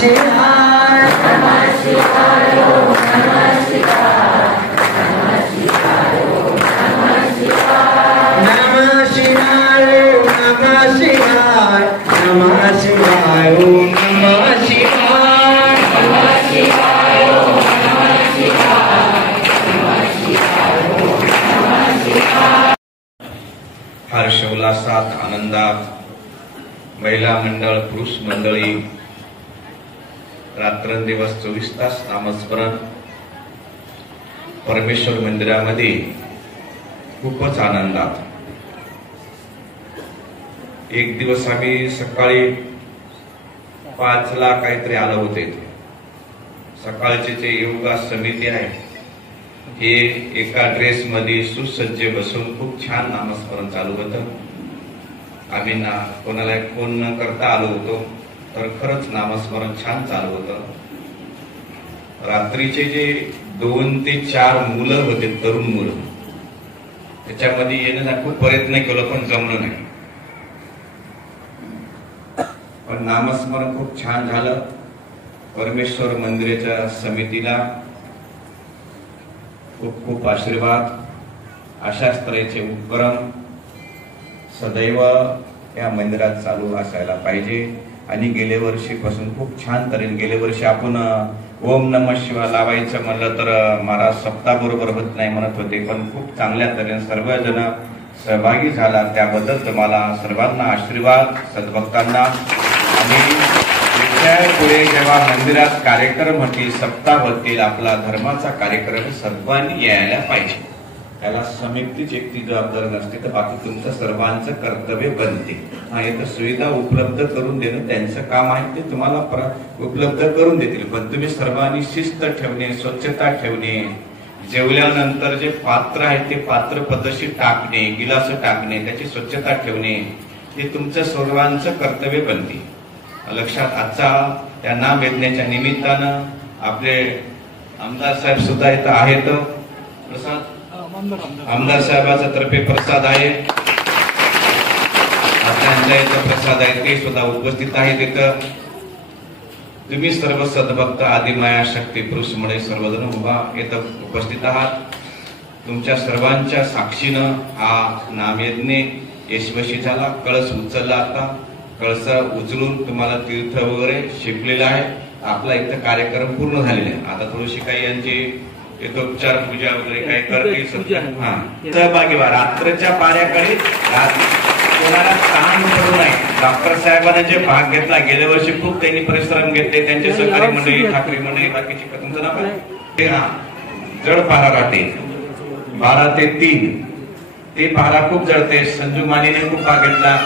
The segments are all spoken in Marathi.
शिवाय नमः शिवाय ओम नमः शिवाय नमः शिवाय ओम नमः शिवाय नमः शिवाय ओम नमः शिवाय नमः शिवाय ओम नमः शिवाय नमः शिवाय ओम नमः शिवाय नमः शिवाय ओम नमः शिवाय। हर्ष उल्हासात आनंदात महिला मंडळ पुरुष मंडळी रात्रंदिवस 24 तास नामस्मरण परमेश्वर मंदिरामध्ये खूपच आनंदात। एक दिवस आम्ही सकाळी 5ला काहीतरी आलो होते। सकाळचे जे योगा समिती आहे हे एका ड्रेस मध्ये सुसज्ज बसून खूप छान नामस्मरण चालू होतं। आम्ही कोणाला फोन न करता आलो होतो तर खरंच नामस्मरण छान चालू होतं। रात्रीचे जे 2 ते 4 मुलं होते, तरुण मुलं, त्याच्यामध्ये येण्याचा खूप प्रयत्न केला पण जमलं नाही, पण नामस्मरण खूप छान झालं। परमेश्वर मंदिराच्या समितीला खूप खूप आशीर्वाद। अशाच तऱ्हेचे उपक्रम सदैव या मंदिरात चालू असायला पाहिजे। आणि गेल्या वर्षीपासून खूप छान तऱ्हेने गेल्या वर्षी आपण ओम नमः शिवाय लावायचं म्हणलं तर महाराज सप्ताह बरोबर होत नाही म्हणत होते, पण खूप चांगल्या तऱ्हेने सर्वजण सहभागी झाला, त्याबद्दल तुम्हाला सर्वांना आशीर्वाद सद्भक्तांना। आणि पुढे जेव्हा मंदिरात कार्यक्रम होतील, सप्ताह होतील, आपला धर्माचा कार्यक्रम सर्वांनी यायला पाहिजे। त्याला समितीची एकटी जबाबदारी नसते, तर बाकी तुमचं सर्वांचं कर्तव्य बनते। हा इथं सुविधा उपलब्ध करून देणं त्यांचं काम आहे, ते तुम्हाला उपलब्ध करून देतील, पण तुम्ही सर्वांनी शिस्त ठेवणे, स्वच्छता ठेवणे, जेवल्यानंतर जे पात्र आहे ते पात्र पद्धतशीर टाकणे, गिलास टाकणे, त्याची स्वच्छता ठेवणे, हे तुमचं सर्वांचं कर्तव्य बनते। लक्षात आजचा त्या नाम यज्ञाच्या निमित्तानं आपले आमदार साहेब सुद्धा इथं आहेत। प्रसाद आमदार साहेबांचा तर्फे प्रसाद आहे, आपल्या इथं प्रसाद आहे, ते सुद्धा उपस्थित आहेत इथं। तुम्ही सर्व सद्भक्त आदिमाया शक्ती पुरुष मुळे सर्वजण इथं उपस्थित आहात। तुमच्या सर्वांच्या साक्षीनं हा नामयज्ञ यशस्वी झाला। कळस उचलला, आता कळस उचलून तुम्हाला तीर्थ वगैरे शिकलेला आहे। आपला इथं कार्यक्रम पूर्ण झालेला आहे। आता थोडीशी काही यांची उपचार पूजा वगैरे काही करतील सहभागी व्हा। रात्रीच्या पाऱ्याकडे कोणाला ताण पडू नये। डॉक्टर साहेबांनी जे भाग घेतला गेल्या वर्षी खूप त्यांनी परिश्रम घेतले, त्यांचे सहकारी मंडळी, ठाकरे मंडळी, बाकीची तुमचं नाव काय? जड पारा राहते 12 ते 3, ते पारा खूप जडते। संजू मानेने खूप भाग घेतला,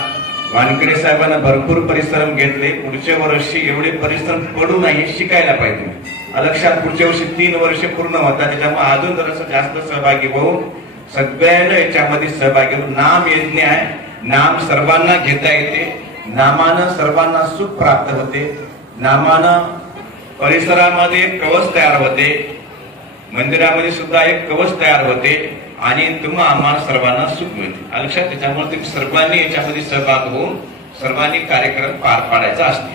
वानखेडे साहेबांना भरपूर परिश्रम घेतले। पुढच्या वर्षी एवढे परिश्रम पडू नये शिकायला पाहिजे। लक्षात, पुढच्या वर्षी 3 वर्ष पूर्ण होतात, त्याच्यामुळे अजून जरासं जास्त सहभागी होऊन सगळ्यांना याच्यामध्ये सहभागी होऊन नाम यज्ञ आहे। नाम सर्वांना घेता येते, नामानं सर्वांना सुख प्राप्त होते, नामानं परिसरामध्ये कवच तयार होते, मंदिरामध्ये सुद्धा एक कवच तयार होते आणि तुम्हा आम्हाला सर्वांना सुख मिळते। लक्षात, त्याच्यामुळे तुम्ही सर्वांनी याच्यामध्ये सहभाग होऊन सर्वांनी कार्यक्रम पार पाडायचा असते।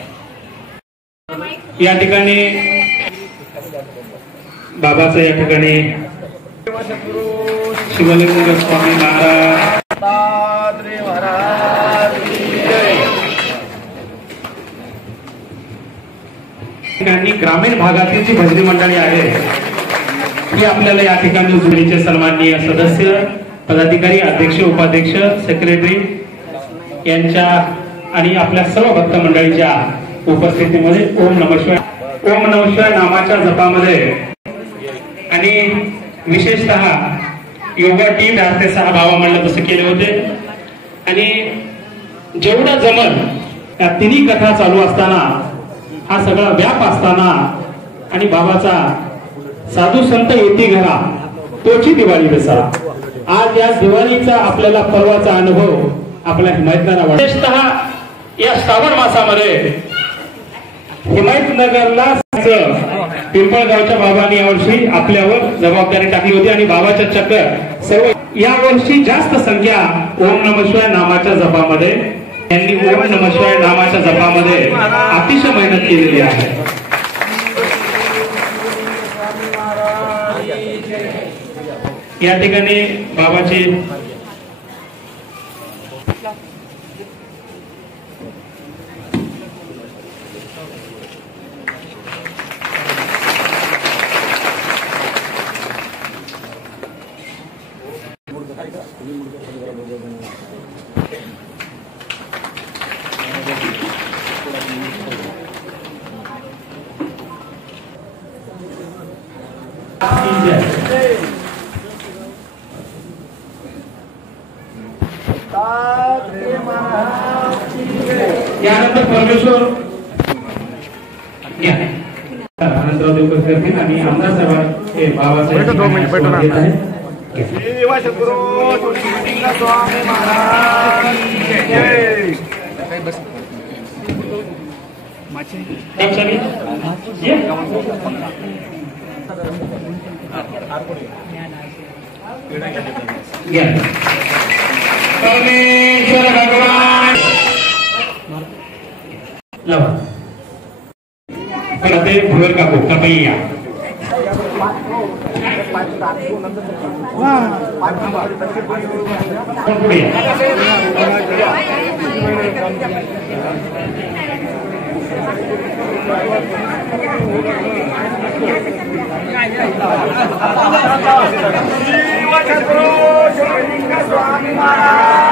या ठिकाणी बाबाचं या ठिकाणी शिवलिंग स्वामी महाराज ठिकाणी ग्रामीण भागातील जी भजनी मंडळी आहे ही आपल्याला या ठिकाणी जुनीचे सन्माननीय सदस्य, पदाधिकारी, अध्यक्ष, उपाध्यक्ष, सेक्रेटरी यांच्या आणि आपल्या सर्व भक्त मंडळीच्या उपस्थितीमध्ये ओम नमः शिवाय नामाच्या जपामध्ये आणि विशेषतः योगा टीम 4 ते 6 भावा मंडळ तसे केले होते। आणि जेवढं जमल त्या तिन्ही कथा चालू असताना, हा सगळा व्याप असताना आणि बाबाचा साधू संत येती घरा तोची दिवाळी बेसा, आज या दिवाळीचा आपल्याला पर्वाचा अनुभव आपल्या हिमायतनगरला विशेषतः या श्रावण मासामध्ये हिमायतनगरला पिंपळगावच्या बाबांनी यावर्षी आपल्यावर जबाबदारी टाकली होती आणि बाबाच्या चक्कर सर्व यावर्षी जास्त संख्या ओम नमः शिवाय नामाच्या जपामध्ये यांनी ओम नमः शिवाय नामाच्या जपामध्ये अतिशय मेहनत केलेली आहे. या ठिकाणी बाबाची यानंतर परमेश्वर अनंतराव देवकर करतील आणि आमदार साहेब हे बाबासाहेब 2 मिनिट भेटून आहेत. स्वामी महाराज परमेश्वर भगवान लवा करते भुवर काकू कपैया स्वामी महाराज